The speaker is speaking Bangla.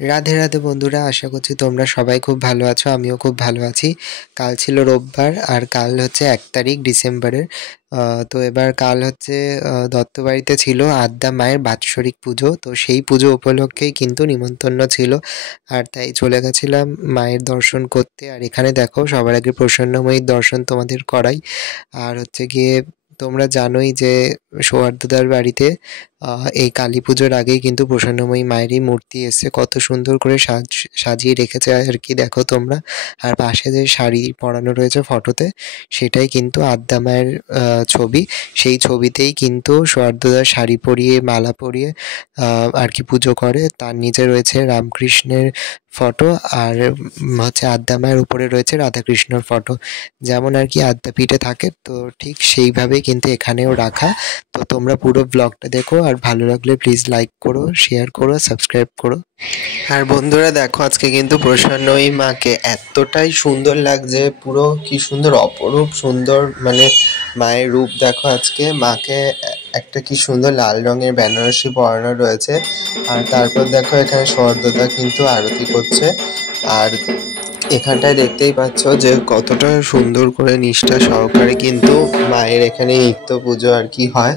রাধে রাধে বন্ধুরা, আশা করছি তোমরা সবাই খুব ভালো আছো। আমিও খুব ভালো আছি। কাল ছিল রোববার, আর কাল হচ্ছে 1 তারিখ ডিসেম্বরের। তো এবার কাল হচ্ছে দত্তবাড়িতে ছিল আদ্যা মায়ের বাৎসরিক পুজো। তো সেই পুজো উপলক্ষেই কিন্তু নিমন্ত্রণ ছিল, আর তাই চলে গেছিলাম মায়ের দর্শন করতে। আর এখানে দেখো, সবার আগে প্রসন্নময়ীর দর্শন তোমাদের করাই। আর হচ্ছে গিয়ে তোমরা জানোই যে সৌহার্দ্যদার বাড়িতে এই কালী পুজোর আগেই কিন্তু প্রসন্নময়ী মায়েরই মূর্তি এসছে, কত সুন্দর করে সাজিয়ে রেখেছে আর কি, দেখো তোমরা। আর পাশে যে শাড়ি পরানো রয়েছে ফটোতে, সেটাই কিন্তু আদ্যা মায়ের ছবি। সেই ছবিতেই কিন্তু সৌহার্দ্যদার শাড়ি পরিয়ে মালা পরিয়ে আর কি পুজো করে। তার নিচে রয়েছে রামকৃষ্ণের ফটো, আর হচ্ছে আদ্যা মায়ের উপরে রয়েছে রাধাকৃষ্ণর ফটো। যেমন আর কি আদ্যাপীঠে থাকে, তো ঠিক সেইভাবেই কিন্তু এখানেও রাখা। তো তোমরা পুরো ব্লগটা দেখো, আর ভালো লাগলে প্লিজ লাইক করো, শেয়ার করো, সাবস্ক্রাইব করো। আর বন্ধুরা দেখো, আজকে কিন্তু প্রসন্নই মাকে এতটাই সুন্দর লাগছে, পুরো কি সুন্দর অপরূপ সুন্দর, মানে মায়ের রূপ দেখো। আজকে মাকে একটা কি সুন্দর লাল রঙের বেনারসি পরানো রয়েছে। আর তারপর দেখো এখানে সৌহার্দ্যদা কিন্তু আরতি করছে। আর এখানটায় দেখতেই পাচ্ছ যে কতটা সুন্দর করে নিষ্ঠা সহকারে কিন্তু মায়ের এখানে নিত্য পুজো আর কি হয়।